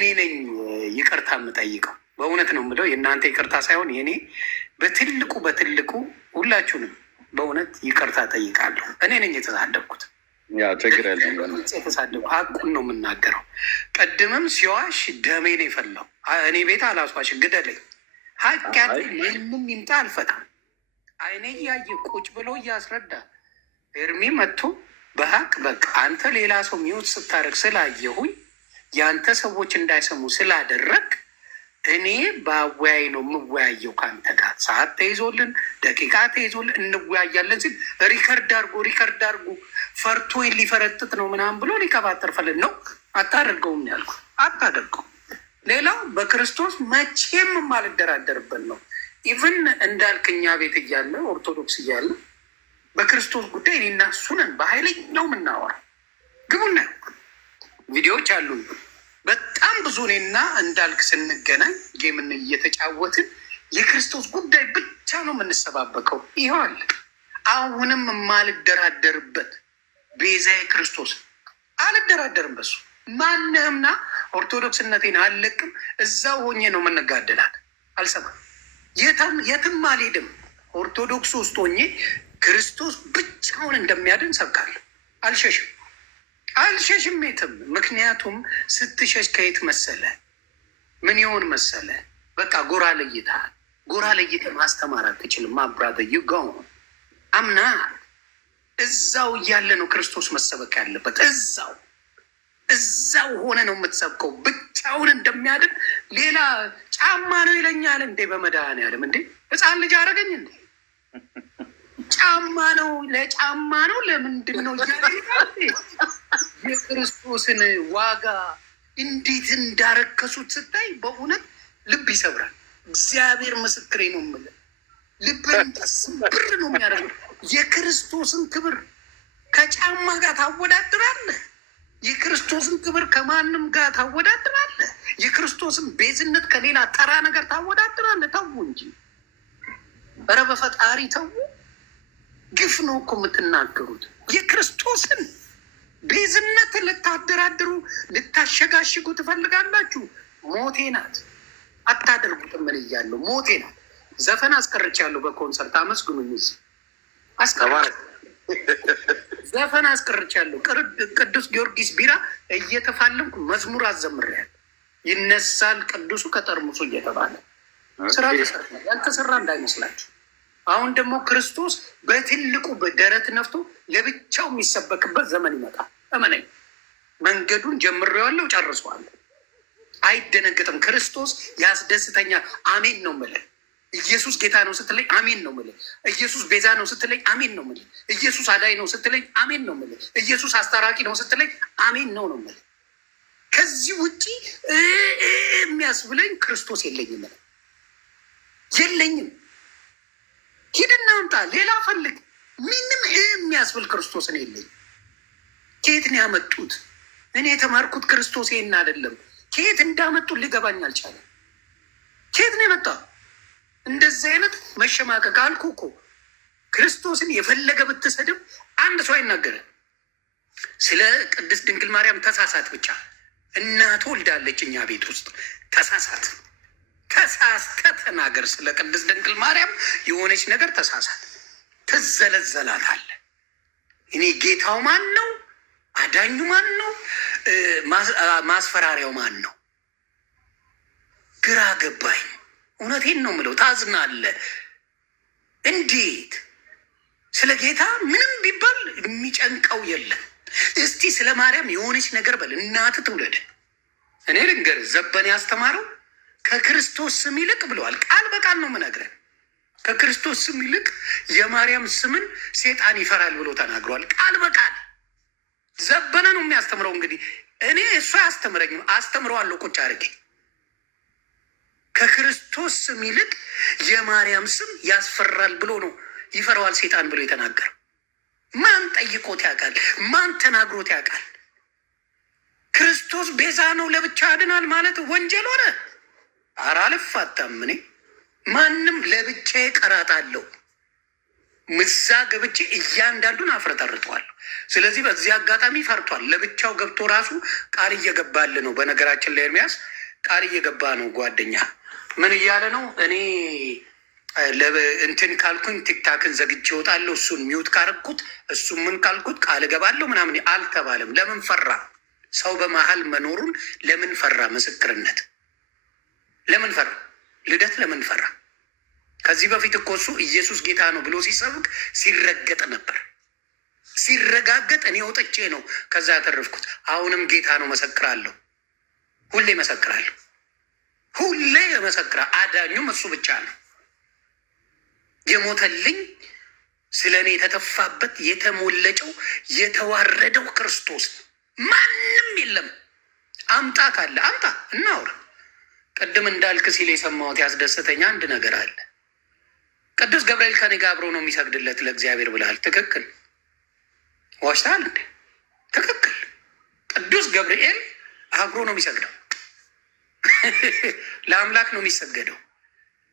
እኔ ነኝ ይቅርታ የምጠይቀው። በእውነት ነው የምለው፣ የእናንተ ይቅርታ ሳይሆን የኔ በትልቁ ሁላችሁንም በእውነት ይቅርታ ጠይቃለሁ። እኔ ነኝ የተሳደብኩት፣ የተሳደብኩ ሀቁን ነው የምናገረው። ቅድምም ሲዋሽ ደሜን የፈላው እኔ ቤት አላስዋሽ፣ ግደለኝ። ሀቅ ያለ ምንም ይምጣ አልፈታም። አይኔ እያየ ቁጭ ብሎ እያስረዳ ኤርሚ መጥቶ በሀቅ በቃ አንተ ሌላ ሰው ሚውት ስታደርግ ስላየሁኝ የአንተ ሰዎች እንዳይሰሙ ስላደረግ እኔ በአወያይ ነው የምወያየው ከአንተ ጋር። ሰዓት ተይዞልን ደቂቃ ተይዞልን እንወያያለን ሲል ሪከርድ አድርጎ ፈርቶ ሊፈረጥጥ ነው ምናምን ብሎ ሊቀባጠር ፈለን ነው። አታደርገውም ያልኩ አታደርገው። ሌላው በክርስቶስ መቼም የማልደራደርበት ነው። ኢቨን እንዳልክኛ ቤት እያለ ኦርቶዶክስ እያለ በክርስቶስ ጉዳይ እኔና እሱ ነን በኃይለኛው የምናወራ። ግቡና ቪዲዮዎች አሉን በጣም ብዙ። እኔና እንዳልክ ስንገናኝ ጌምን እየተጫወትን የክርስቶስ ጉዳይ ብቻ ነው የምንሰባበቀው። ይኸዋል አሁንም የማልደራደርበት ቤዛዬ ክርስቶስ አልደራደርም በሱ ማንህምና ኦርቶዶክስነቴን አልለቅም። እዛው ሆኜ ነው የምንጋደላት። አልሰማም፣ የትም አልሄድም። ኦርቶዶክስ ውስጥ ሆኜ ክርስቶስ ብቻውን እንደሚያድን ሰብካለሁ። አልሸሽም የትም። ምክንያቱም ስትሸሽ ከየት መሰለ ምን ይሆን መሰለ፣ በቃ ጎራ ለይተህ ማስተማር አትችልም። ማብራተ ይጋው አምና እዛው እያለ ነው ክርስቶስ መሰበክ ያለበት። እዛው ሆነ ነው የምትሰብከው። ብቻውን እንደሚያድን ሌላ ጫማ ነው ይለኛል እንዴ? በመድኃኒዓለም እንዴ ሕፃን ልጅ አደረገኝ እንዴ? ጫማ ነው ለጫማ ነው ለምንድን ነው እያለ የክርስቶስን ዋጋ እንዴት እንዳረከሱት ስታይ በእውነት ልብ ይሰብራል። እግዚአብሔር ምስክሬ ነው የምልህ፣ ልብን ስብር ነው የሚያደርገው። የክርስቶስን ክብር ከጫማ ጋር ታወዳድራለህ? የክርስቶስን ክብር ከማንም ጋር ታወዳድራለህ? የክርስቶስን ቤዝነት ከሌላ ተራ ነገር ታወዳድራለህ? ተው እንጂ፣ ኧረ በፈጣሪ ተው። ግፍ ነው እኮ የምትናገሩት። የክርስቶስን ቤዝነት ልታደራድሩ ልታሸጋሽጉ ትፈልጋላችሁ። ሞቴ ናት። አታደርጉትም። ምን እያለሁ ሞቴ ናት። ዘፈን አስቀርቻለሁ በኮንሰርት አመስግኑኝ። ዘፈን አስቀርቻለሁ። ቅዱስ ጊዮርጊስ ቢራ እየተፋለምኩ መዝሙር አዘምሬያለሁ። ይነሳል ቅዱሱ ከጠርሙሱ እየተባለ ስራ ተሰርቷል። ያልተሰራ እንዳይመስላችሁ። አሁን ደግሞ ክርስቶስ በትልቁ በደረት ነፍቶ ለብቻው የሚሰበክበት ዘመን ይመጣል። እመነኝ። መንገዱን ጀምሬዋለሁ፣ ጨርሰዋለሁ። አይደነግጥም። ክርስቶስ ያስደስተኛል። አሜን ነው የምልህ። ኢየሱስ ጌታ ነው ስትለኝ አሜን ነው የምልህ። ኢየሱስ ቤዛ ነው ስትለኝ አሜን ነው የምልህ። ኢየሱስ አዳኝ ነው ስትለኝ አሜን ነው የምልህ። ኢየሱስ አስታራቂ ነው ስትለኝ አሜን ነው የምልህ። ከዚህ ውጪ የሚያስብለኝ ክርስቶስ የለኝም። ሂድና አምጣ፣ ሌላ ፈልግ። ምንም የሚያስብል ክርስቶስን የለኝም። ከየት ነው ያመጡት? እኔ የተማርኩት ክርስቶስ ይሄን አይደለም። ከየት እንዳመጡት ሊገባኝ አልቻለም። ከየት ነው የመጣው? እንደዚህ አይነት መሸማቀቅ። አልኩ እኮ ክርስቶስን የፈለገ ብትሰድብ አንድ ሰው አይናገርም። ስለ ቅድስት ድንግል ማርያም ተሳሳት ብቻ። እናቱ ወልዳለች እኛ ቤት ውስጥ። ተሳስተ ተናገር። ስለ ቅድስት ድንግል ማርያም የሆነች ነገር ተሳሳት፣ ትዘለዘላታለህ። እኔ ጌታው ማን ነው? አዳኙ ማን ነው? ማስፈራሪያው ማን ነው? ግራ ገባኝ። እውነቴን ነው የምለው። ታዝናለህ። እንዴት ስለ ጌታ ምንም ቢባል የሚጨንቀው የለም። እስቲ ስለ ማርያም የሆነች ነገር በል። እናትህ ትውለድ። እኔ ልንገርህ፣ ዘበኔ ያስተማረው ከክርስቶስ ስም ይልቅ ብለዋል። ቃል በቃል ነው የምነግርህ። ከክርስቶስ ስም ይልቅ የማርያም ስምን ሴጣን ይፈራል ብሎ ተናግሯል። ቃል በቃል ዘበነ ነው የሚያስተምረው። እንግዲህ እኔ እሱ አያስተምረኝም፣ አስተምረዋለሁ ቁጭ አድርጌ። ከክርስቶስ ስም ይልቅ የማርያም ስም ያስፈራል ብሎ ነው ይፈራዋል ሴጣን ብሎ የተናገረው። ማን ጠይቆት ያውቃል? ማን ተናግሮት ያውቃል? ክርስቶስ ቤዛ ነው ለብቻ ያድናል ማለት ወንጀል ሆነ? ኧረ አልፋታም። እኔ ማንም ለብቻዬ ቀራጣለሁ። ምዛ ገብቼ እያንዳንዱን አፍረጠርጠዋለሁ። ስለዚህ በዚህ አጋጣሚ ፈርቷል። ለብቻው ገብቶ ራሱ ቃል እየገባል ነው። በነገራችን ላይ ኤርሚያስ ቃል እየገባ ነው። ጓደኛ ምን እያለ ነው? እኔ እንትን ካልኩኝ ቲክታክን ዘግቼ እወጣለሁ፣ እሱን ሚውት ካረኩት፣ እሱ ምን ካልኩት ቃል እገባለሁ ምናምን አልተባለም። ለምን ፈራ? ሰው በመሀል መኖሩን ለምን ፈራ? ምስክርነት ለምን ፈራ? ልደት ለምን ፈራ? ከዚህ በፊት እኮ እሱ ኢየሱስ ጌታ ነው ብሎ ሲሰብክ ሲረገጥ ነበር። ሲረጋገጥ እኔ ወጥቼ ነው ከዛ ያተረፍኩት። አሁንም ጌታ ነው መሰክራለሁ፣ ሁሌ መሰክራለሁ፣ ሁሌ መሰክራ። አዳኙም እሱ ብቻ ነው። የሞተልኝ ስለ እኔ የተተፋበት የተሞለጨው የተዋረደው ክርስቶስ ማንም የለም። አምጣ ካለ አምጣ እናውራ። ቅድም እንዳልክ ሲል የሰማሁት ያስደሰተኝ አንድ ነገር አለ። ቅዱስ ገብርኤል ከኔ ጋር አብሮ ነው የሚሰግድለት ለእግዚአብሔር ብለሃል። ትክክል። ዋሽታል እንዴ? ትክክል። ቅዱስ ገብርኤል አብሮ ነው የሚሰግደው። ለአምላክ ነው የሚሰገደው።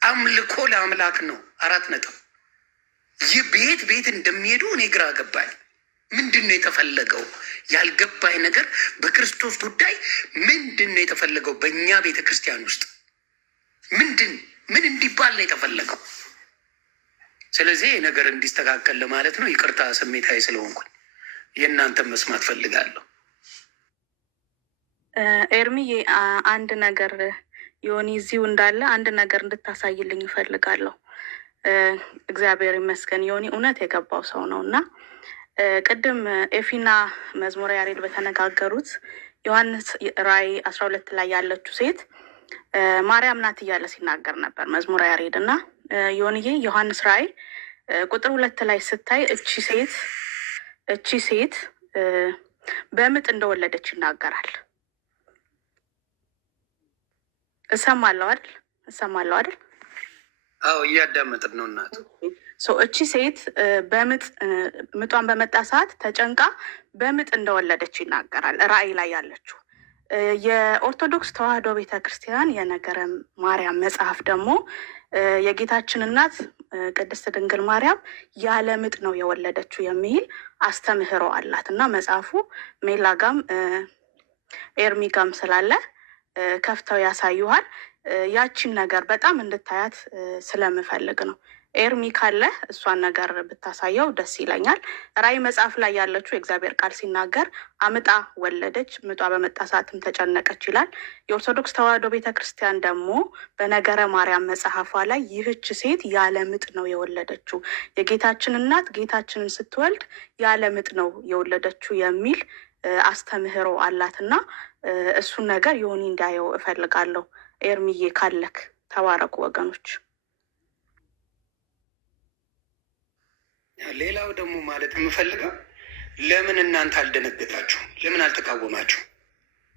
አምልኮ ለአምላክ ነው። 4 ነጥብ። ይህ ቤት እንደሚሄዱ እኔ ግራ ገባኝ። ምንድን ነው የተፈለገው? ያልገባኝ ነገር በክርስቶስ ጉዳይ ምንድን ነው የተፈለገው? በእኛ ቤተ ክርስቲያን ውስጥ ምን እንዲባል ነው የተፈለገው? ስለዚህ ይህ ነገር እንዲስተካከል ለማለት ነው። ይቅርታ ስሜታዊ ስለሆንኩኝ የእናንተን መስማት ፈልጋለሁ። ኤርሚዬ አንድ ነገር ዮኒ እዚሁ እንዳለ አንድ ነገር እንድታሳይልኝ እፈልጋለሁ። እግዚአብሔር ይመስገን ዮኒ እውነት የገባው ሰው ነው እና ቅድም ኤፊና መዝሙረ ያሬድ በተነጋገሩት ዮሐንስ ራእይ 12 ላይ ያለችው ሴት ማርያም ናት እያለ ሲናገር ነበር መዝሙረ ያሬድ እና ዮኒዬ ዮሐንስ ራእይ ቁጥር 2 ላይ ስታይ እቺ ሴት በምጥ እንደወለደች ይናገራል። እሰማለሁ አይደል? አዎ እያዳመጥን ነው እናት። እቺ ሴት ምጧን በመጣ ሰዓት ተጨንቃ በምጥ እንደወለደች ይናገራል ራእይ ላይ ያለችው። የኦርቶዶክስ ተዋሕዶ ቤተክርስቲያን የነገረ ማርያም መጽሐፍ ደግሞ የጌታችን እናት ቅድስት ድንግል ማርያም ያለ ምጥ ነው የወለደችው የሚል አስተምህሮ አላት እና መጽሐፉ ሜላጋም ኤርሚጋም ስላለ ከፍተው ያሳዩሃል። ያቺን ነገር በጣም እንድታያት ስለምፈልግ ነው። ኤርሚ ካለ እሷን ነገር ብታሳየው ደስ ይለኛል። ራእይ መጽሐፍ ላይ ያለችው የእግዚአብሔር ቃል ሲናገር አምጣ ወለደች፣ ምጧ በመጣ ሰዓትም ተጨነቀች ይላል። የኦርቶዶክስ ተዋሕዶ ቤተክርስቲያን ደግሞ በነገረ ማርያም መጽሐፏ ላይ ይህች ሴት ያለ ምጥ ነው የወለደችው፣ የጌታችን እናት ጌታችንን ስትወልድ ያለ ምጥ ነው የወለደችው የሚል አስተምህሮ አላትና እሱን ነገር ዮኒ እንዳየው እፈልጋለሁ። ኤርሚዬ ካለክ ተባረኩ ወገኖች። ሌላው ደግሞ ማለት የምፈልገው ለምን እናንተ አልደነገጣችሁ? ለምን አልተቃወማችሁ?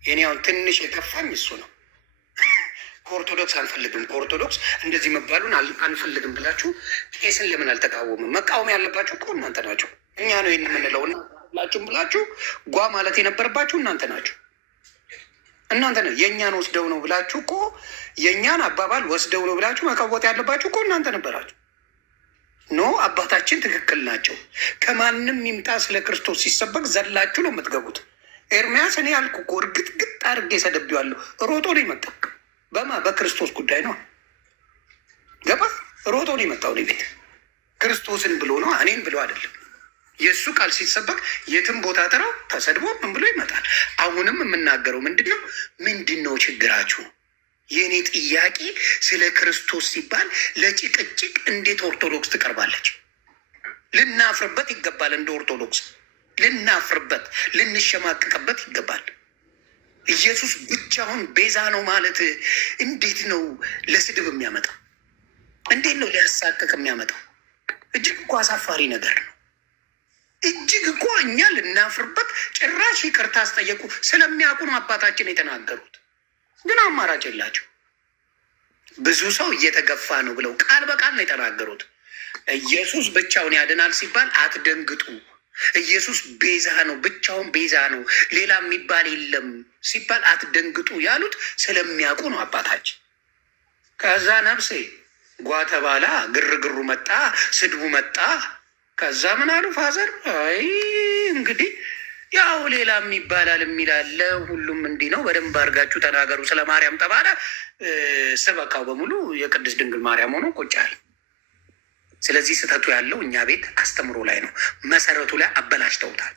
የኔ አሁን ትንሽ የከፋኝ እሱ ነው። ከኦርቶዶክስ አንፈልግም፣ ከኦርቶዶክስ እንደዚህ መባሉን አንፈልግም ብላችሁ ቄስን ለምን አልተቃወምም? መቃወም ያለባችሁ እኮ እናንተ ናቸው። እኛ ነው ይህን የምንለው ላችሁም ብላችሁ ጓ ማለት የነበረባችሁ እናንተ ናችሁ። እናንተ ነው የእኛን ወስደው ነው ብላችሁ እኮ የእኛን አባባል ወስደው ነው ብላችሁ መቀወጥ ያለባችሁ እኮ እናንተ ነበራችሁ። ኖ አባታችን ትክክል ናቸው። ከማንም ይምጣ ስለ ክርስቶስ ሲሰበክ ዘላችሁ ነው የምትገቡት። ኤርሚያስ እኔ ያልኩ እኮ እርግጥ አድርጌ ሰደቢዋለሁ። ሮጦ ነው የመጣው። በክርስቶስ ጉዳይ ነው ገባ። ሮጦ ነው የመጣው ቤት ክርስቶስን ብሎ ነው እኔን ብሎ አይደለም። የእሱ ቃል ሲሰበክ የትም ቦታ ጥራው ተሰድቦ ምን ብሎ ይመጣል። አሁንም የምናገረው ምንድን ነው ችግራችሁ? የእኔ ጥያቄ ስለ ክርስቶስ ሲባል ለጭቅጭቅ እንዴት ኦርቶዶክስ ትቀርባለች? ልናፍርበት ይገባል። እንደ ኦርቶዶክስ ልናፍርበት፣ ልንሸማቀቅበት ይገባል። ኢየሱስ ብቻውን ቤዛ ነው ማለት እንዴት ነው ለስድብ የሚያመጣው? እንዴት ነው ሊያሳቅቅ የሚያመጣው? እጅግ እኮ አሳፋሪ ነገር ነው። እጅግ እኮ እኛ ልናፍርበት ጭራሽ ይቅርታ አስጠየቁ። ስለሚያውቁ ነው አባታችን የተናገሩት። ግን አማራጭ የላቸው። ብዙ ሰው እየተገፋ ነው ብለው ቃል በቃል ነው የተናገሩት። ኢየሱስ ብቻውን ያድናል ሲባል አትደንግጡ። ኢየሱስ ቤዛ ነው፣ ብቻውን ቤዛ ነው፣ ሌላ የሚባል የለም ሲባል አትደንግጡ ያሉት ስለሚያውቁ ነው አባታችን። ከዛ ነፍሴ ጓ ተባላ፣ ግርግሩ መጣ፣ ስድቡ መጣ። ከዛ ምን አሉ ፋዘር፣ አይ እንግዲህ ያው ሌላም ይባላል የሚላለ ሁሉም እንዲህ ነው፣ በደንብ አድርጋችሁ ተናገሩ ስለ ማርያም ተባለ። ስበካው በሙሉ የቅድስት ድንግል ማርያም ሆኖ ቁጫል። ስለዚህ ስህተቱ ያለው እኛ ቤት አስተምሮ ላይ ነው። መሰረቱ ላይ አበላሽተውታል።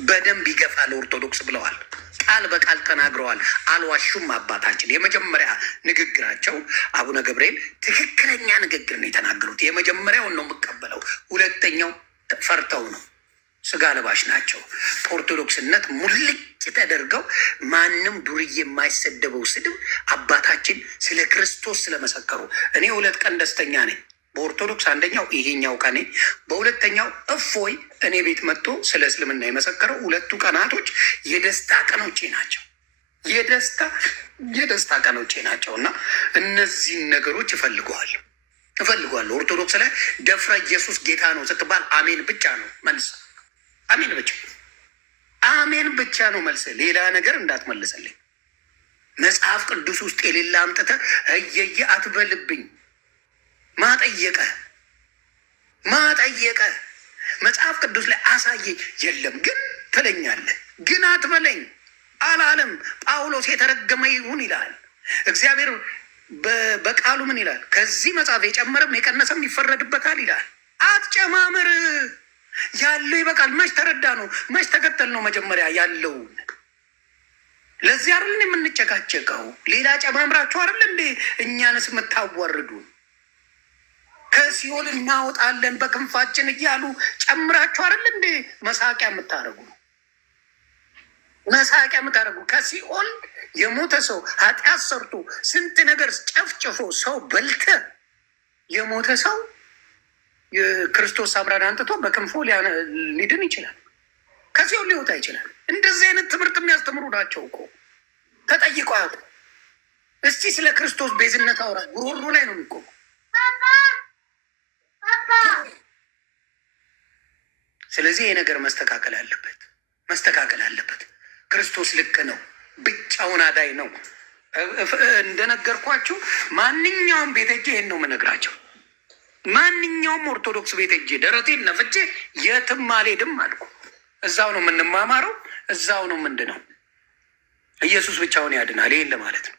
በደንብ ይገፋል ኦርቶዶክስ ብለዋል። ቃል በቃል ተናግረዋል። አልዋሹም። አባታችን የመጀመሪያ ንግግራቸው አቡነ ገብርኤል ትክክለኛ ንግግር ነው የተናገሩት። የመጀመሪያውን ነው የምቀበለው። ሁለተኛው ፈርተው ነው። ስጋ ለባሽ ናቸው። ኦርቶዶክስነት ሙልጭ ተደርገው ማንም ዱርዬ የማይሰደበው ስድብ አባታችን ስለ ክርስቶስ ስለመሰከሩ እኔ 2 ቀን ደስተኛ ነኝ በኦርቶዶክስ። አንደኛው ይሄኛው ቀኔ፣ በሁለተኛው እፎይ እኔ ቤት መጥቶ ስለ እስልምና የመሰከረው 2ቱ ቀናቶች የደስታ ቀኖቼ ናቸው። የደስታ ቀኖቼ ናቸው እና እነዚህን ነገሮች እፈልገዋለሁ። ኦርቶዶክስ ላይ ደፍረ ኢየሱስ ጌታ ነው ስትባል አሜን ብቻ ነው መልስ። አሜን ብቻ ነው መልስ። ሌላ ነገር እንዳትመልስልኝ። መጽሐፍ ቅዱስ ውስጥ የሌላ አምጥተህ እየየ አትበልብኝ። ማጠየቀ መጽሐፍ ቅዱስ ላይ አሳየኝ። የለም ግን ትለኛለህ። ግን አትበለኝ አላለም። ጳውሎስ የተረገመ ይሁን ይላል። እግዚአብሔር በቃሉ ምን ይላል? ከዚህ መጽሐፍ የጨመረም የቀነሰም ይፈረድበታል ይላል። አትጨማምር። ያለው ይበቃል። መች ተረዳ ነው? መች ተከተል ነው? መጀመሪያ ያለው ለዚህ አይደል የምንጨቃጨቀው? ሌላ ጨማምራችሁ አይደል እንዴ እኛንስ የምታዋርዱ? ከሲኦል እናወጣለን በክንፋችን እያሉ ጨምራችሁ አይደል እንዴ መሳቂያ የምታደርጉ? ከሲኦል የሞተ ሰው ኃጢአት ሰርቶ ስንት ነገር ጨፍጭፎ ሰው በልተ የሞተ ሰው የክርስቶስ አብራን አንጥቶ በክንፎ ሊድን ይችላል። ከሲኦል ሊወጣ ይችላል። እንደዚህ አይነት ትምህርት የሚያስተምሩ ናቸው እኮ ተጠይቀዋል። እስቲ ስለ ክርስቶስ ቤዝነት አውራ። ጉሮሮ ላይ ነው የሚቆሙ። ስለዚህ ይህ ነገር መስተካከል አለበት። ክርስቶስ ልክ ነው። ብቻውን አዳኝ ነው። እንደነገርኳችሁ ማንኛውም ቤት ሄጄ ይህን ነው የምነግራቸው። ማንኛውም ኦርቶዶክስ ቤት ሄጄ ደረቴን ነፍቼ የትም አልሄድም አልኩ። እዛው ነው የምንማማረው፣ እዛው ነው ምንድነው። ኢየሱስ ብቻውን ያድናል። ይሄን ለማለት ነው።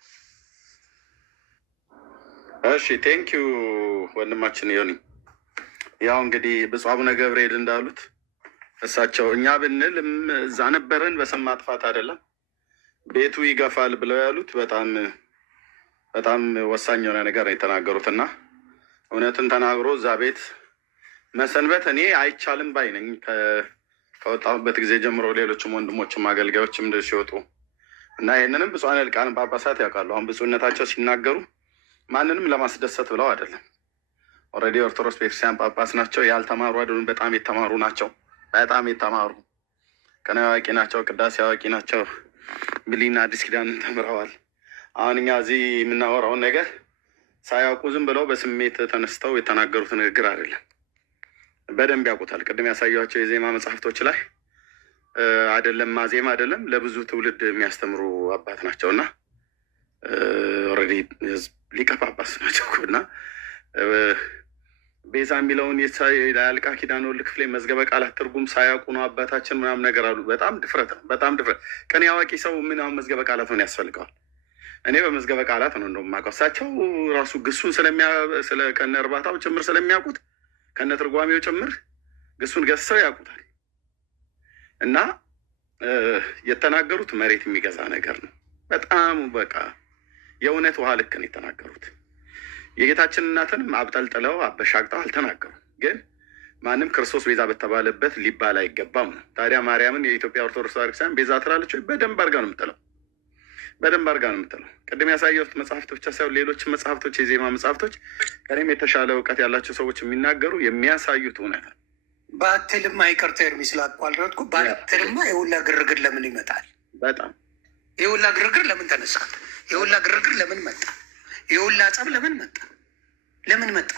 እሺ ቴንኪዩ ወንድማችን ዮኒ። ያው እንግዲህ ብፁዕ አቡነ ገብርኤል እንዳሉት እሳቸው እኛ ብንልም እዛ ነበርን በስም ማጥፋት አይደለም ቤቱ ይገፋል ብለው ያሉት በጣም ወሳኝ የሆነ ነገር ነው የተናገሩት እና እውነትን ተናግሮ እዛ ቤት መሰንበት እኔ አይቻልም ባይ ነኝ። ከወጣሁበት ጊዜ ጀምሮ ሌሎችም ወንድሞችም አገልጋዮችም ሲወጡ እና ይህንንም ብፁዓን ሊቃነ ጳጳሳት ያውቃሉ። አሁን ብፁዕነታቸው ሲናገሩ ማንንም ለማስደሰት ብለው አይደለም። ኦልሬዲ ኦርቶዶክስ ቤተክርስቲያን ጳጳስ ናቸው። ያልተማሩ አይደሉም፣ በጣም የተማሩ ናቸው። ቀና አዋቂ ናቸው፣ ቅዳሴ አዋቂ ናቸው። ብሉይና አዲስ ኪዳን ተምረዋል። አሁን እኛ እዚህ የምናወራውን ነገር ሳያውቁ ዝም ብለው በስሜት ተነስተው የተናገሩት ንግግር አይደለም። በደንብ ያውቁታል። ቅድም ያሳያቸው የዜማ መጽሐፍቶች ላይ አይደለም ማዜማ አይደለም ለብዙ ትውልድ የሚያስተምሩ አባት ናቸው እና ኦልሬዲ ሊቀ ጳጳስ ናቸው እና ቤዛ የሚለውን የአልቃ ኪዳነ ወልድ ክፍሌ መዝገበ ቃላት ትርጉም ሳያውቁ ነው አባታችን ምናምን ነገር አሉ። በጣም ድፍረት ነው። ከኔ አዋቂ ሰው ምን አሁን መዝገበ ቃላት ሆን ያስፈልገዋል? እኔ በመዝገበ ቃላት ነው እንደውም የማውቀው። እሳቸው ራሱ ግሱን ከነ እርባታው ጭምር ስለሚያውቁት ከነ ትርጓሜው ጭምር ግሱን ገሰው ያውቁታል። እና የተናገሩት መሬት የሚገዛ ነገር ነው። በጣም በቃ የእውነት ውሃ ልክ ነው የተናገሩት። የጌታችን እናትንም አብጠልጥለው አበሻቅጠው አልተናገሩም። ግን ማንም ክርስቶስ ቤዛ በተባለበት ሊባል አይገባም ነው። ታዲያ ማርያምን የኢትዮጵያ ኦርቶዶክስ ቤተክርስቲያን ቤዛ ትላለች ወይ? በደንብ አድርጋ ነው የምትለው። ቅድም ያሳየሁት መጽሐፍት ብቻ ሳይሆን ሌሎች መጽሐፍቶች፣ የዜማ መጽሐፍቶች ከእኔም የተሻለ እውቀት ያላቸው ሰዎች የሚናገሩ የሚያሳዩት እውነት ነው። ባትልማ ይቅርታ ኤርሚስ ስላቋረጥኩ፣ ባትልማ የሁላ ግርግር ለምን ይመጣል? በጣም የሁላ ግርግር ለምን ተነሳት? የሁላ ግርግር ለምን መጣ? የሁላ ጸብ ለምን መጣ?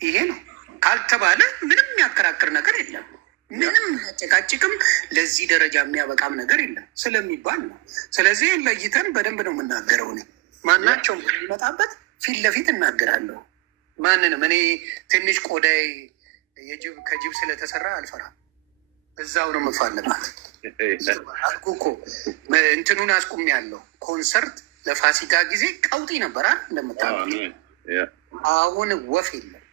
ይሄ ነው ካልተባለ ምንም የሚያከራክር ነገር የለም። ምንም የሚያጨቃጭቅም ለዚህ ደረጃ የሚያበቃም ነገር የለም ስለሚባል ነው። ስለዚህ ለይተን በደንብ ነው የምናገረው። እኔ ማናቸውም የሚመጣበት ፊት ለፊት እናገራለሁ። ማንንም እኔ ትንሽ ቆዳይ ከጅብ ስለተሰራ አልፈራም። እዛው ነው የምፋለማት አልኩ እኮ እንትኑን አስቁም ያለው ኮንሰርት ለፋሲካ ጊዜ ቀውጢ ነበራል እንደምታውቁት። አሁን ወፍ የለም።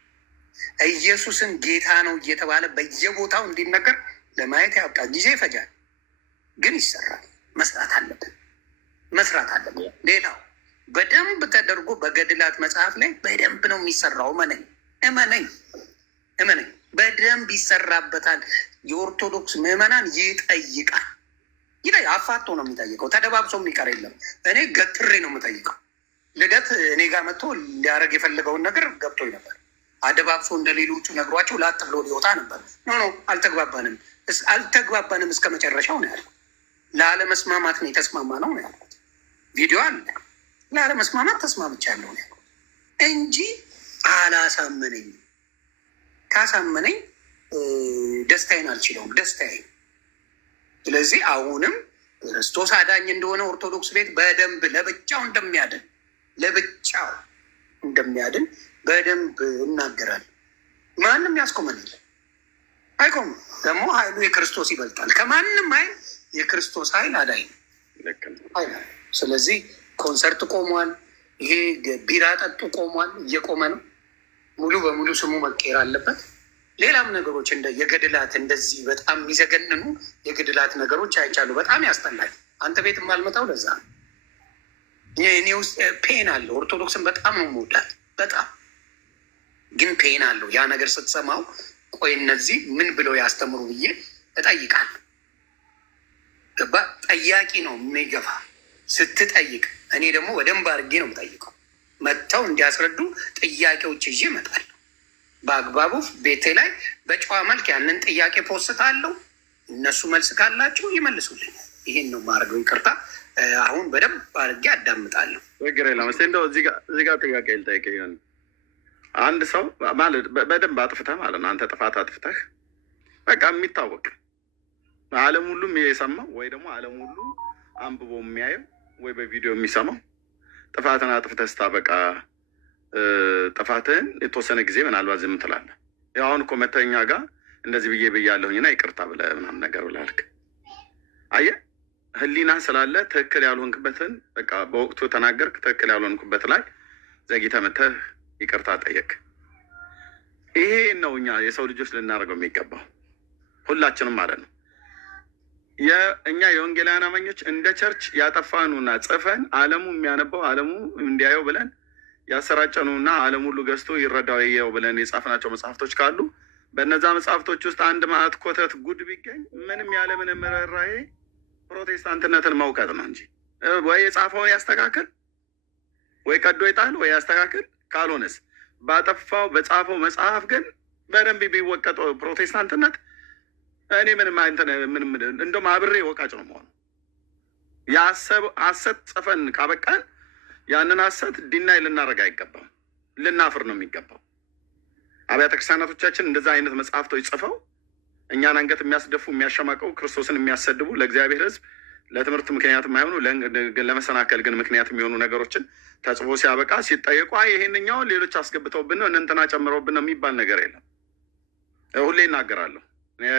ኢየሱስን ጌታ ነው እየተባለ በየቦታው እንዲነገር ለማየት ያብቃ። ጊዜ ይፈጃል፣ ግን ይሰራል። መስራት አለብን። ሌላው በደንብ ተደርጎ በገድላት መጽሐፍ ላይ በደንብ ነው የሚሰራው። እመነኝ፣ በደንብ ይሰራበታል። የኦርቶዶክስ ምዕመናን ይጠይቃል። አፋቶ ነው የሚጠይቀው። ተደባብሶ የሚቀር የለም። እኔ ገትሬ ነው የምጠይቀው። ልደት እኔ ጋር መጥቶ ሊያደርግ የፈለገውን ነገር ገብቶኝ ነበር። አደባብሶ እንደ ሌሎቹ ነግሯቸው ላጥ ብሎ ሊወጣ ነበር። ኖ አልተግባባንም እስከ መጨረሻው ነው ያልኩት። ለአለመስማማት ነው የተስማማ ነው ያልኩት። ቪዲዮ አለ። ለአለመስማማት ተስማምቻለሁ ነው ያልኩት እንጂ አላሳመነኝም። ካሳመነኝ ደስታዬን አልችለውም፣ ደስታዬን። ስለዚህ አሁንም ክርስቶስ አዳኝ እንደሆነ ኦርቶዶክስ ቤት በደንብ ለብቻው እንደሚያድን በደንብ እናገራለን። ማንም ያስቆመን የለም፣ አይቆምም። ደግሞ ኃይሉ የክርስቶስ ይበልጣል። ከማንም ኃይል የክርስቶስ ኃይል አዳኝ ነው። ስለዚህ ኮንሰርት ቆሟል። ይሄ ቢራ ጠጡ ቆሟል፣ እየቆመ ነው። ሙሉ በሙሉ ስሙ መቀየር አለበት። ሌላም ነገሮች እንደ የገድላት እንደዚህ በጣም የሚዘገንኑ የገድላት ነገሮች አይቻሉ። በጣም ያስጠላል። አንተ ቤት የማልመጣው ለዛ ነው። እኔ ውስጥ ፔን አለው። ኦርቶዶክስን በጣም ነው የምወዳት፣ በጣም ግን ፔን አለው። ያ ነገር ስትሰማው ቆይ እነዚህ ምን ብለው ያስተምሩ ብዬ እጠይቃለሁ። ገባ? ጠያቂ ነው የሚገፋ ስትጠይቅ። እኔ ደግሞ በደንብ አድርጌ ነው የምጠይቀው። መጥተው እንዲያስረዱ ጥያቄዎች ይዤ እመጣለሁ። በአግባቡ ቤቴ ላይ በጨዋ መልክ ያንን ጥያቄ ፖስታለሁ። እነሱ መልስ ካላቸው ይመልሱልኛል። ይሄን ነው የማደርገው። ይቅርታ አሁን በደንብ አድርጌ አዳምጣለሁ። ችግር የለም። እስኪ እንደው እዚህ ጋር ጥያቄ ልጠይቅህ። አንድ ሰው ማለት በደንብ አጥፍተህ ማለት ነው፣ አንተ ጥፋት አጥፍተህ በቃ የሚታወቅ ዓለም ሁሉ የሰማው ወይ ደግሞ ዓለም ሁሉ አንብቦ የሚያየው ወይ በቪዲዮ የሚሰማው ጥፋትን አጥፍተህ ስታበቃ ጥፋትህን የተወሰነ ጊዜ ምናልባት ዝም ትላለህ። አሁን እኮ መተኛ ጋር እንደዚህ ብዬ ብያለሁኝና ይቅርታ ብለህ ምናምን ነገር ብለህ አልክ። አየህ ህሊና ስላለ ትክክል ያልሆንክበትን በቃ በወቅቱ ተናገርክ። ትክክል ያልሆንክበት ላይ ዘግይተህ መተህ ይቅርታ ጠየቅ። ይሄ ነው እኛ የሰው ልጆች ልናደርገው የሚገባው ሁላችንም ማለት ነው። እኛ የወንጌላውያን አማኞች እንደ ቸርች ያጠፋኑና ጽፈን ዓለሙ የሚያነባው ዓለሙ እንዲያየው ብለን ያሰራጨኑና ዓለም ሁሉ ገዝቶ ይረዳው የው ብለን የጻፍናቸው መጽሐፍቶች ካሉ በነዛ መጽሐፍቶች ውስጥ አንድ ማዕት ኮተት ጉድ ቢገኝ ምንም ያለምንም ርኅራኄ ፕሮቴስታንትነትን መውቀጥ ነው እንጂ ወይ የጻፈውን ያስተካክል ወይ ቀዶ ይጣል ወይ ያስተካክል። ካልሆነስ ባጠፋው በጻፈው መጽሐፍ ግን በደንብ ቢወቀጠው ፕሮቴስታንትነት እኔ ምንም እንደውም አብሬ ወቃጭ ነው መሆኑ። ሐሰት ጽፈን ካበቃን ያንን ሐሰት ዲናይ ልናደርግ አይገባም፣ ልናፍር ነው የሚገባው። አብያተ ክርስቲያናቶቻችን እንደዛ አይነት መጽሐፍቶች ጽፈው እኛን አንገት የሚያስደፉ የሚያሸማቀው፣ ክርስቶስን የሚያሰድቡ፣ ለእግዚአብሔር ሕዝብ ለትምህርት ምክንያት የማይሆኑ ለመሰናከል ግን ምክንያት የሚሆኑ ነገሮችን ተጽፎ ሲያበቃ ሲጠየቁ ይሄንኛውን ሌሎች አስገብተውብን ነው እንትና ጨምረውብን ነው የሚባል ነገር የለም። ሁሌ ይናገራለሁ።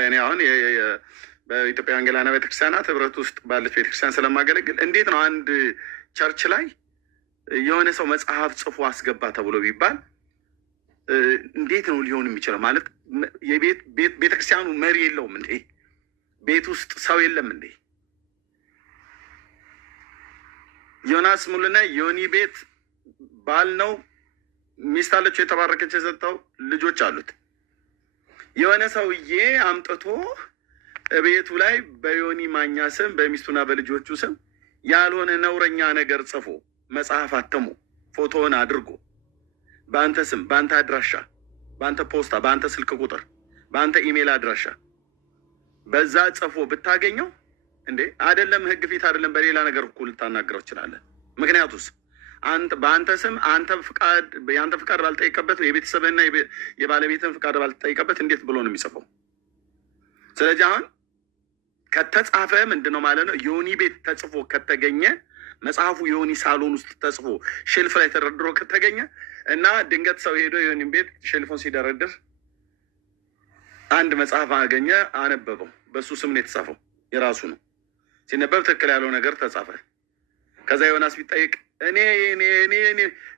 እኔ አሁን በኢትዮጵያ ወንጌላውያን ቤተክርስቲያናት ህብረት ውስጥ ባለች ቤተክርስቲያን ስለማገለግል እንዴት ነው አንድ ቸርች ላይ የሆነ ሰው መጽሐፍ ጽፎ አስገባ ተብሎ ቢባል እንዴት ነው ሊሆን የሚችለው? ማለት ቤተክርስቲያኑ መሪ የለውም እንዴ? ቤት ውስጥ ሰው የለም እንዴ? ዮናስ ሙሉነ ዮኒ ቤት ባል ነው፣ ሚስት አለችው፣ የተባረከች የሰጠው ልጆች አሉት። የሆነ ሰውዬ አምጥቶ ቤቱ ላይ በዮኒ ማኛ ስም በሚስቱና በልጆቹ ስም ያልሆነ ነውረኛ ነገር ጽፎ መጽሐፍ አተሞ ፎቶውን አድርጎ በአንተ ስም፣ በአንተ አድራሻ፣ በአንተ ፖስታ፣ በአንተ ስልክ ቁጥር፣ በአንተ ኢሜል አድራሻ በዛ ጽፎ ብታገኘው እንዴ አይደለም ህግ ፊት አይደለም በሌላ ነገር እኮ ልታናግረው ትችላለህ። ምክንያቱስ በአንተ ስም የአንተ ፍቃድ ባልጠይቀበት የቤተሰብና የባለቤትን ፍቃድ ባልጠይቀበት እንዴት ብሎ ነው የሚጽፈው? ስለዚህ አሁን ከተጻፈ ምንድን ነው ማለት ነው? ዮኒ ቤት ተጽፎ ከተገኘ መጽሐፉ የሆኒ ሳሎን ውስጥ ተጽፎ ሼልፍ ላይ ተደርድሮ ከተገኘ እና ድንገት ሰው ሄዶ የሆኒን ቤት ሼልፉን ሲደረድር አንድ መጽሐፍ አገኘ፣ አነበበው። በሱ ስም ነው የተጻፈው፣ የራሱ ነው። ሲነበብ ትክክል ያለው ነገር ተጻፈ። ከዛ ዮናስ ቢጠይቅ እኔ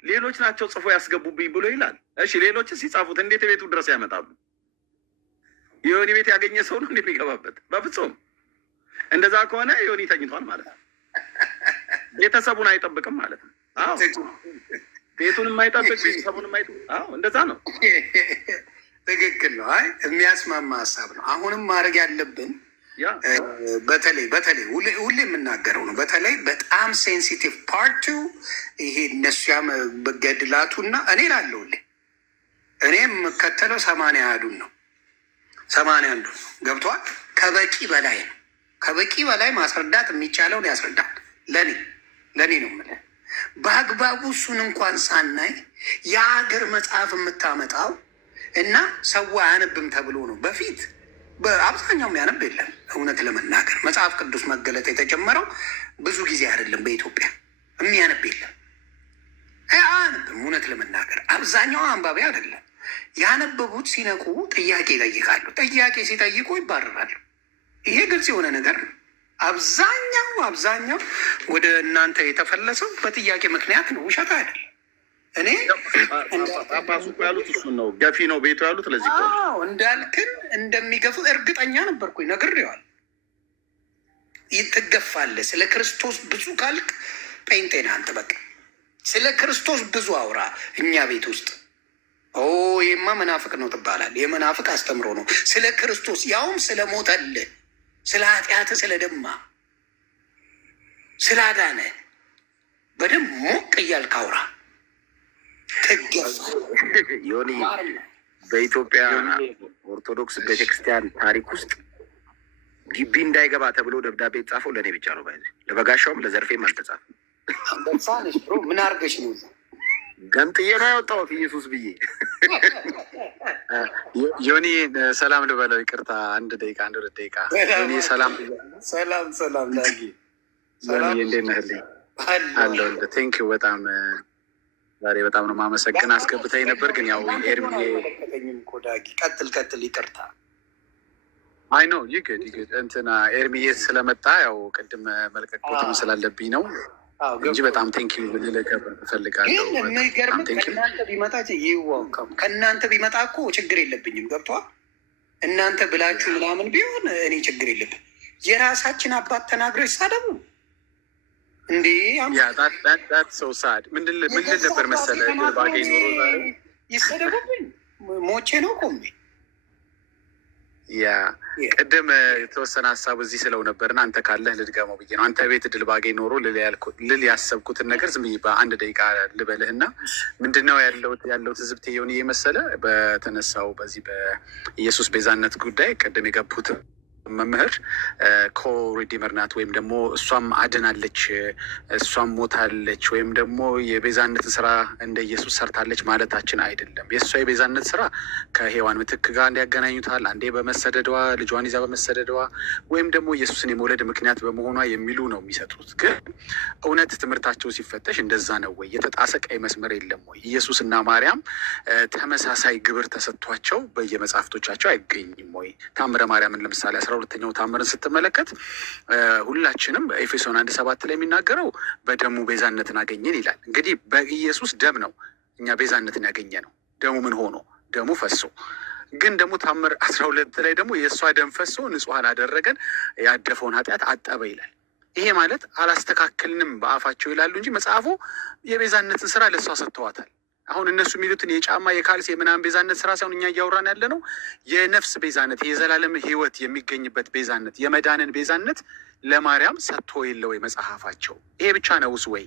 ሌሎች ናቸው ጽፎ ያስገቡብኝ ብሎ ይላል። እሺ ሌሎች ሲጻፉት እንዴት ቤቱ ድረስ ያመጣሉ? የዮኒ ቤት ያገኘ ሰው ነው እንደሚገባበት? በፍጹም። እንደዛ ከሆነ ዮኒ ተኝቷል ማለት ነው። ቤተሰቡን አይጠብቅም ማለት ነው። አዎ ቤቱንም አይጠብቅ፣ ቤተሰቡንም አይጠብቅ። አዎ እንደዛ ነው። ትክክል ነው። አይ የሚያስማማ ሀሳብ ነው። አሁንም ማድረግ ያለብን በተለይ ሁሌ የምናገረው ነው። በተለይ በጣም ሴንሲቲቭ ፓርቱ ይሄ እነሱ በገድላቱ እና እኔ ላለሁልህ እኔ የምከተለው 81 ነው። 81 ነው። ገብቷል። ከበቂ በላይ ነው። ከበቂ በላይ ማስረዳት የሚቻለውን ያስረዳል። ለእኔ ነው የምልህ። በአግባቡ እሱን እንኳን ሳናይ የሀገር መጽሐፍ የምታመጣው እና ሰው አያነብም ተብሎ ነው። በፊት በአብዛኛው የሚያነብ የለም። እውነት ለመናገር መጽሐፍ ቅዱስ መገለጥ የተጀመረው ብዙ ጊዜ አይደለም። በኢትዮጵያ የሚያነብ የለም፣ አያነብም። እውነት ለመናገር አብዛኛው አንባቢ አይደለም። ያነበቡት ሲነቁ ጥያቄ ይጠይቃሉ። ጥያቄ ሲጠይቁ ይባረራሉ። ይሄ ግልጽ የሆነ ነገር ነው። አብዛኛው ወደ እናንተ የተፈለሰው በጥያቄ ምክንያት ነው። ውሸት አይደለም። እኔ ጳጳሱ ያሉት እሱን ነው። ገፊ ነው ቤቱ ያሉት። ለዚህ እንዳልክን እንደሚገፉ እርግጠኛ ነበርኩኝ። ነግሬዋል። ትገፋለህ። ስለ ክርስቶስ ብዙ ካልክ ጴንጤና አንተ በቃ ስለ ክርስቶስ ብዙ አውራ። እኛ ቤት ውስጥ ይህማ መናፍቅ ነው ትባላል። የመናፍቅ አስተምሮ ነው። ስለ ክርስቶስ ያውም ስለ ሞተልህ፣ ስለ ኃጢአት፣ ስለ ደማ፣ ስላዳነ በደንብ ሞቅ እያልክ አውራ። ዮኒ በኢትዮጵያ ኦርቶዶክስ ቤተክርስቲያን ታሪክ ውስጥ ግቢ እንዳይገባ ተብሎ ደብዳቤ የተጻፈው ለእኔ ብቻ ነው። ለበጋሻውም ለዘርፌም አልተጻፈም። ምን አድርገሽ ነው? ገንጥዬ ነው ያወጣሁት ኢየሱስ ብዬ። ዮኒ ሰላም ልበለው። ይቅርታ 1 ደቂቃ 2 ደቂቃ። ዮኒ ሰላም ዳጊ ዮኒ እንዴት ነህልኝ? አለሁ። ቴንኪው በጣም ዛሬ በጣም ነው ማመሰግን። አስገብተኝ ነበር ግን ያው ኤርሚዬ ቀጥል ይቅርታ። አይ ነው ይግድ እንትና ኤርሚዬ ስለመጣ ያው ቅድም መልቀቅ ቦታም ስላለብኝ ነው እንጂ በጣም ቴንኪው ልልህ እፈልጋለሁ። ግን የሚገርም ከእናንተ ቢመጣ ይዋቀም ከእናንተ ቢመጣ እኮ ችግር የለብኝም። ገብቶሃል? እናንተ ብላችሁ ምናምን ቢሆን እኔ ችግር የለብኝ። የራሳችን አባት ተናግረው ይሳደቡ እንዴ? ሰው ሳድ ምንድን ነበር መሰለህ ባገኝ ኖሮ ይሰደቡብኝ ሞቼ ነው ቆሜ። ያ ቅድም የተወሰነ ሀሳብ እዚህ ስለው ነበርና አንተ ካለህ ልድገመው ብዬ ነው። አንተ ቤት ድል ባገኝ ኖሮ ልል ያሰብኩትን ነገር ዝም ብዬ በ1 ደቂቃ ልበልህና ምንድነው ያለው ትዝብት የሆነ የመሰለ በተነሳው በዚህ በኢየሱስ ቤዛነት ጉዳይ ቅድም የገቡት መምህር ኮሪዲመር ናት ወይም ደግሞ እሷም አድናለች፣ እሷም ሞታለች ወይም ደግሞ የቤዛነትን ስራ እንደ ኢየሱስ ሰርታለች ማለታችን አይደለም። የእሷ የቤዛነት ስራ ከሔዋን ምትክ ጋር እንዲያገናኙታል፣ አንዴ በመሰደዷ ልጇን ይዛ በመሰደዷ ወይም ደግሞ ኢየሱስን የመውለድ ምክንያት በመሆኗ የሚሉ ነው የሚሰጡት። ግን እውነት ትምህርታቸው ሲፈተሽ እንደዛ ነው ወይ? የተጣሰ ቀይ መስመር የለም ወይ? ኢየሱስና ማርያም ተመሳሳይ ግብር ተሰጥቷቸው በየመጽሐፍቶቻቸው አይገኝም ወይ? ታምረ ማርያምን ለምሳሌ 12ኛው ታምርን ስትመለከት ሁላችንም ኤፌሶን 1:7 ላይ የሚናገረው በደሙ ቤዛነትን አገኘን ይላል። እንግዲህ በኢየሱስ ደም ነው እኛ ቤዛነትን ያገኘ ነው። ደሙ ምን ሆኖ? ደሙ ፈሶ። ግን ደግሞ ታምር 12 ላይ ደግሞ የእሷ ደም ፈሶ ንጹሐን አደረገን፣ ያደፈውን ኃጢአት አጠበ ይላል። ይሄ ማለት አላስተካከልንም በአፋቸው ይላሉ እንጂ መጽሐፉ የቤዛነትን ስራ ለእሷ ሰጥተዋታል። አሁን እነሱ የሚሉትን የጫማ የካልስ የምናምን ቤዛነት ስራ ሳይሆን እኛ እያወራን ያለ ነው የነፍስ ቤዛነት፣ የዘላለም ሕይወት የሚገኝበት ቤዛነት፣ የመዳንን ቤዛነት ለማርያም ሰጥቶ የለ ወይ መጽሐፋቸው? ይሄ ብቻ ነውስ ወይ?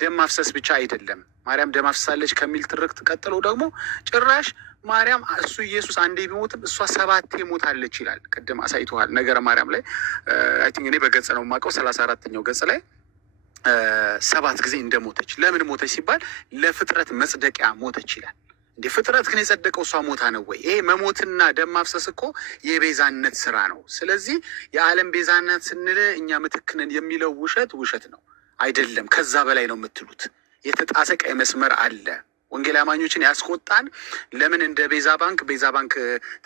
ደም ማፍሰስ ብቻ አይደለም። ማርያም ደም አፍሳለች ከሚል ትርክት ቀጥሎ ደግሞ ጭራሽ ማርያም እሱ ኢየሱስ አንዴ ቢሞትም እሷ 7 ሞታለች ይላል። ቅድም አሳይተዋል ነገረ ማርያም ላይ አይ ቲንክ እኔ በገጽ ነው የማውቀው 34ኛው ገጽ ላይ 7 ጊዜ እንደሞተች። ለምን ሞተች ሲባል ለፍጥረት መጽደቂያ ሞተች ይላል። እንደ ፍጥረት ግን የጸደቀው እሷ ሞታ ነው ወይ? ይሄ መሞትና ደም ማፍሰስ እኮ የቤዛነት ስራ ነው። ስለዚህ የዓለም ቤዛነት ስንል እኛ ምትክንን የሚለው ውሸት ነው። አይደለም ከዛ በላይ ነው የምትሉት? የተጣሰ ቀይ መስመር አለ። ወንጌል አማኞችን ያስቆጣን ለምን እንደ ቤዛ ባንክ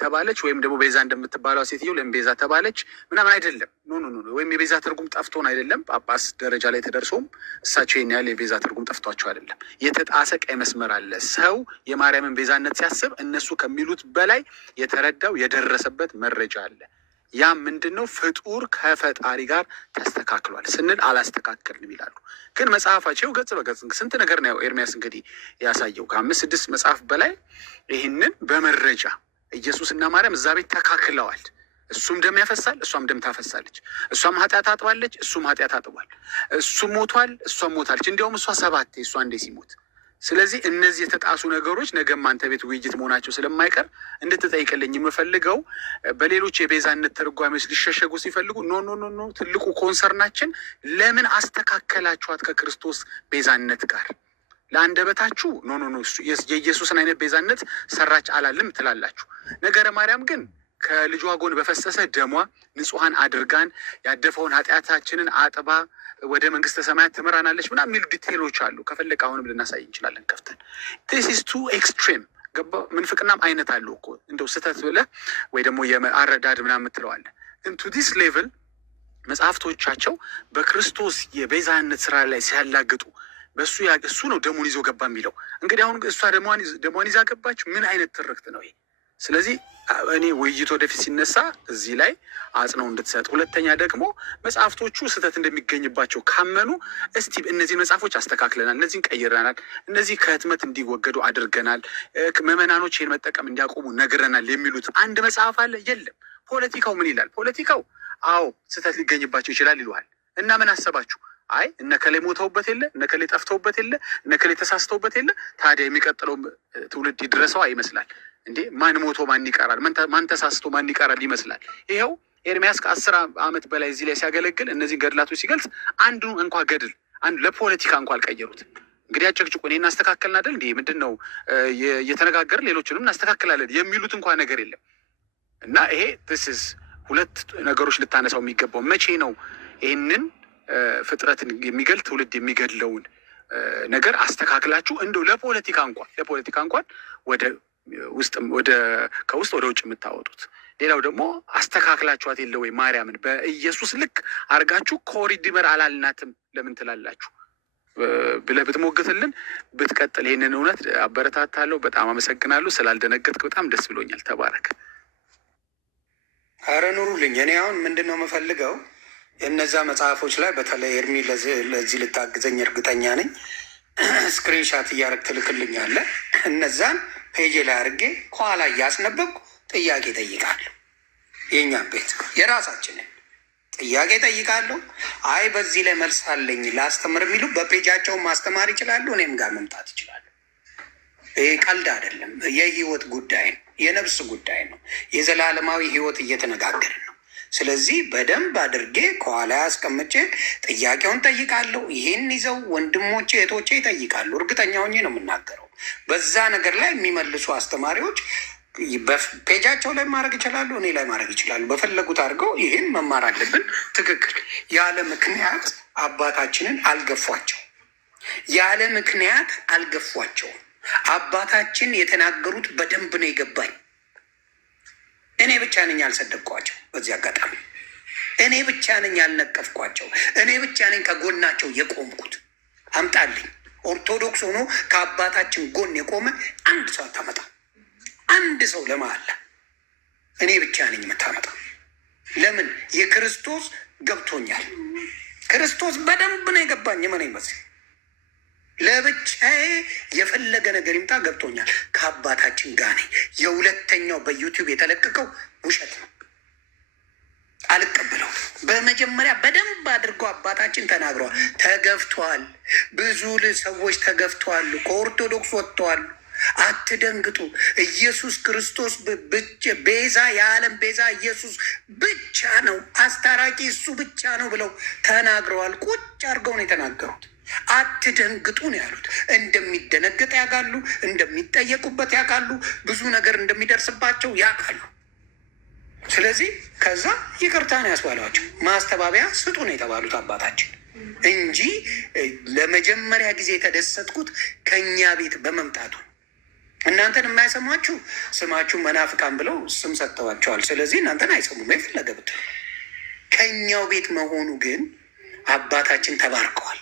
ተባለች፣ ወይም ደግሞ ቤዛ እንደምትባለው ሴትዮ ለምን ቤዛ ተባለች ምናምን አይደለም። ኖ ወይም የቤዛ ትርጉም ጠፍቶን አይደለም። ጳጳስ ደረጃ ላይ ተደርሶም እሳቸው ይሄን ያህል የቤዛ ትርጉም ጠፍቷቸው አይደለም። የተጣሰ ቀይ መስመር አለ። ሰው የማርያምን ቤዛነት ሲያስብ እነሱ ከሚሉት በላይ የተረዳው የደረሰበት መረጃ አለ። ያ ምንድን ነው? ፍጡር ከፈጣሪ ጋር ተስተካክሏል ስንል አላስተካከልንም ይላሉ። ግን መጽሐፋቸው ገጽ በገጽ ስንት ነገር ነው ኤርሚያስ እንግዲህ ያሳየው፣ ከ5-6 መጽሐፍ በላይ ይህንን በመረጃ ኢየሱስና ማርያም እዛ ቤት ተካክለዋል። እሱም ደም ያፈሳል፣ እሷም ደም ታፈሳለች። እሷም ኃጢአት አጥባለች፣ እሱም ኃጢአት አጥቧል። እሱም ሞቷል፣ እሷም ሞታለች። እንዲያውም እሷ 7 እሷ እንዴ ሲሞት። ስለዚህ እነዚህ የተጣሱ ነገሮች ነገም አንተ ቤት ውይይት መሆናቸው ስለማይቀር እንድትጠይቅልኝ የምፈልገው በሌሎች የቤዛነት ተርጓሚዎች ሊሸሸጉ ሲፈልጉ ኖ ትልቁ ኮንሰርናችን ለምን አስተካከላችኋት ከክርስቶስ ቤዛነት ጋር? ለአንደበታችሁ ኖ የኢየሱስን አይነት ቤዛነት ሰራች አላልም ትላላችሁ። ነገረ ማርያም ግን ከልጇ ጎን በፈሰሰ ደሟ ንጹሐን አድርጋን ያደፈውን ኃጢአታችንን አጥባ ወደ መንግስተ ሰማያት ትምራናለች ምናምን የሚሉ ዲቴይሎች አሉ። ከፈለግ አሁንም ልናሳይ እንችላለን ከፍተን። ቲስ ኢዝ ቱ ኤክስትሪም። ገባ? ምንፍቅናም አይነት አለው እኮ እንደው ስህተት ብለህ ወይ ደግሞ የአረዳድ ምናምን የምትለዋለህ። ግን ቱ ዲስ ሌቭል መጽሐፍቶቻቸው በክርስቶስ የቤዛነት ስራ ላይ ሲያላግጡ እሱ ነው ደሙን ይዞ ገባ የሚለው። እንግዲህ አሁን እሷ ደሟን ይዛ ገባች። ምን አይነት ትርክት ነው ይሄ? ስለዚህ እኔ ውይይት ወደፊት ሲነሳ እዚህ ላይ አጽነው እንድትሰጥ። ሁለተኛ ደግሞ መጽሐፍቶቹ ስህተት እንደሚገኝባቸው ካመኑ እስቲ እነዚህን መጽሐፎች አስተካክለናል፣ እነዚህን ቀይረናል፣ እነዚህ ከህትመት እንዲወገዱ አድርገናል፣ ምዕመናኖች ይህን መጠቀም እንዲያቆሙ ነግረናል የሚሉት አንድ መጽሐፍ አለ? የለም። ፖለቲካው ምን ይላል? ፖለቲካው አዎ ስህተት ሊገኝባቸው ይችላል ይሉሃል። እና ምን አሰባችሁ? አይ እነከሌ ሞተውበት የለ እነከሌ ጠፍተውበት የለ እነከሌ ተሳስተውበት የለ ታዲያ የሚቀጥለው ትውልድ ይድረሰው አይመስላል እንዴ? ማን ሞቶ ማን ይቀራል? ማን ተሳስቶ ማን ይቀራል ይመስላል። ይኸው ኤርሚያስ ከ10 ዓመት በላይ እዚህ ላይ ሲያገለግል እነዚህን ገድላቶች ሲገልጽ አንዱ እንኳ ገድል አንዱ ለፖለቲካ እንኳ አልቀየሩት። እንግዲህ አጨቅጭቁ እኔ እናስተካከልን አይደል እንዲህ ምንድን ነው እየተነጋገርን ሌሎችንም እናስተካክላለን የሚሉት እንኳ ነገር የለም። እና ይሄ ትስስ ሁለት ነገሮች ልታነሳው የሚገባው መቼ ነው ይህንን ፍጥረትን የሚገል ትውልድ የሚገድለውን ነገር አስተካክላችሁ እንደው ለፖለቲካ እንኳን ከውስጥ ወደ ውጭ የምታወጡት? ሌላው ደግሞ አስተካክላችኋት የለ ወይ ማርያምን በኢየሱስ ልክ አርጋችሁ ኮሪዲመር አላልናትም ለምን ትላላችሁ ብለህ ብትሞግትልን ብትቀጥል ይህንን እውነት አበረታታለሁ። በጣም አመሰግናለሁ። ስላልደነገጥክ በጣም ደስ ብሎኛል። ተባረክ። አረ ኑሩልኝ። እኔ አሁን ምንድን ነው የምፈልገው የእነዛ መጽሐፎች ላይ በተለይ ኤርሚ ለዚህ ልታግዘኝ እርግጠኛ ነኝ። ስክሪንሻት እያደረግ ትልክልኛለህ። እነዛን ፔጅ ላይ አድርጌ ከኋላ እያስነበብኩ ጥያቄ ጠይቃለሁ። የእኛም ቤት የራሳችንን ጥያቄ ጠይቃለሁ። አይ በዚህ ላይ መልስ አለኝ ላስተምር የሚሉ በፔጃቸውን ማስተማር ይችላሉ። እኔም ጋር መምጣት ይችላሉ። ይህ ቀልድ አይደለም። የህይወት ጉዳይ ነው። የነፍስ ጉዳይ ነው። የዘላለማዊ ህይወት እየተነጋገርን ነው። ስለዚህ በደንብ አድርጌ ከኋላ ያስቀምጬ ጥያቄውን ጠይቃለሁ። ይህን ይዘው ወንድሞቼ እህቶቼ ይጠይቃሉ። እርግጠኛ ሆኜ ነው የምናገረው። በዛ ነገር ላይ የሚመልሱ አስተማሪዎች በፔጃቸው ላይ ማድረግ ይችላሉ፣ እኔ ላይ ማድረግ ይችላሉ። በፈለጉት አድርገው ይህን መማር አለብን። ትክክል። ያለ ምክንያት አባታችንን አልገፏቸው። ያለ ምክንያት አልገፏቸውም። አባታችን የተናገሩት በደንብ ነው የገባኝ። እኔ ብቻ ነኝ ያልሰደብኳቸው። በዚህ አጋጣሚ እኔ ብቻ ነኝ ያልነቀፍኳቸው። እኔ ብቻ ነኝ ከጎናቸው የቆምኩት። አምጣልኝ። ኦርቶዶክስ ሆኖ ከአባታችን ጎን የቆመ አንድ ሰው አታመጣ። አንድ ሰው ለመሀላ እኔ ብቻ ነኝ የምታመጣ። ለምን? የክርስቶስ ገብቶኛል። ክርስቶስ በደንብ ነው የገባኝ። ምን ይመስል ለብቻዬ የፈለገ ነገር ይምጣ ገብቶኛል። ከአባታችን ጋር ነኝ። የሁለተኛው በዩቲዩብ የተለቀቀው ውሸት ነው፣ አልቀበለው። በመጀመሪያ በደንብ አድርገው አባታችን ተናግረዋል። ተገፍተዋል። ብዙ ሰዎች ተገፍተዋል፣ ከኦርቶዶክስ ወጥተዋል። አትደንግጡ። ኢየሱስ ክርስቶስ ቤዛ፣ የዓለም ቤዛ ኢየሱስ ብቻ ነው፣ አስታራቂ እሱ ብቻ ነው ብለው ተናግረዋል። ቁጭ አድርገው ነው የተናገሩት። አትደንግጡ ነው ያሉት። እንደሚደነግጥ ያውቃሉ፣ እንደሚጠየቁበት ያውቃሉ፣ ብዙ ነገር እንደሚደርስባቸው ያውቃሉ። ስለዚህ ከዛ ይቅርታ ነው ያስባሏቸው። ማስተባበያ ስጡ ነው የተባሉት አባታችን። እንጂ ለመጀመሪያ ጊዜ የተደሰትኩት ከኛ ቤት በመምጣቱ። እናንተን የማይሰሟችሁ ስማችሁ መናፍቃን ብለው ስም ሰጥተዋቸዋል። ስለዚህ እናንተን አይሰሙም የፈለገ ብትሉ። ከኛው ቤት መሆኑ ግን አባታችን ተባርከዋል።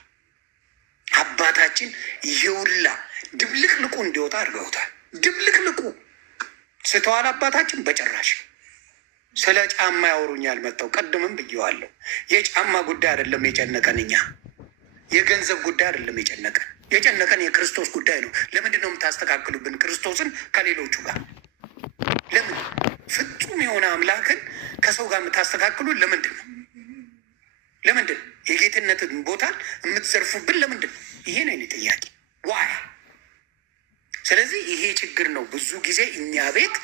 አባታችን ይውላ ድብልቅልቁ እንዲወጣ አድርገውታል። ድብልቅልቁ ስተዋል። አባታችን በጭራሽ ስለ ጫማ ያወሩኛል መጥተው። ቀድምም ብዬዋለሁ። የጫማ ጉዳይ አይደለም የጨነቀን፣ እኛ የገንዘብ ጉዳይ አይደለም የጨነቀን። የጨነቀን የክርስቶስ ጉዳይ ነው። ለምንድን ነው የምታስተካክሉብን ክርስቶስን ከሌሎቹ ጋር? ለምን ፍጹም የሆነ አምላክን ከሰው ጋር የምታስተካክሉ? ለምንድን ነው? ለምንድን ነው የጌትነትን ቦታን የምትዘርፉብን? ለምንድን ነው? ይሄ ነው የእኔ ጥያቄ። ዋይ። ስለዚህ ይሄ ችግር ነው ብዙ ጊዜ እኛ ቤት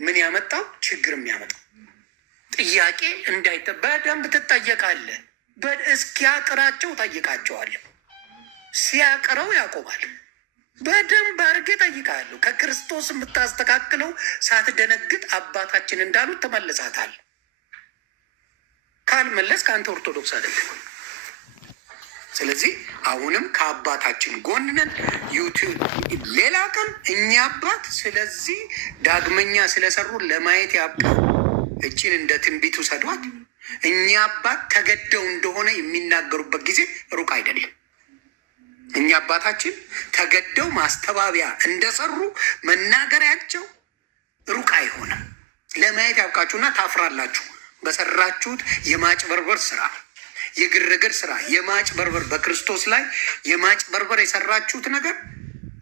ምን ያመጣው ችግር የሚያመጣው ጥያቄ እንዳይተ በደንብ ትጠየቃለህ። እስኪያቅራቸው ጠይቃቸዋለሁ። ሲያቅረው ያቆማል። በደንብ አድርጌ ጠይቃለሁ። ከክርስቶስ የምታስተካክለው ሳትደነግጥ አባታችን እንዳሉት ትመልሳታል። ካልመለስ ከአንተ ኦርቶዶክስ አይደለም። ስለዚህ አሁንም ከአባታችን ጎን ነን። ዩቲዩብ ሌላ ቀን እኛ አባት ስለዚህ ዳግመኛ ስለሰሩ ለማየት ያብቃ። እችን እንደ ትንቢቱ ሰዷት። እኛ አባት ተገደው እንደሆነ የሚናገሩበት ጊዜ ሩቅ አይደለም። እኛ አባታችን ተገደው ማስተባበያ እንደሰሩ መናገሪያቸው ሩቅ አይሆንም። ለማየት ያብቃችሁና ታፍራላችሁ። በሰራችሁት የማጭበርበር ስራ፣ የግርግር ስራ፣ የማጭበርበር በክርስቶስ ላይ የማጭበርበር የሰራችሁት ነገር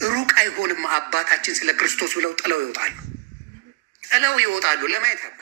ሩቅ አይሆንም። አባታችን ስለ ክርስቶስ ብለው ጥለው ይወጣሉ። ለማየት ያብቃ።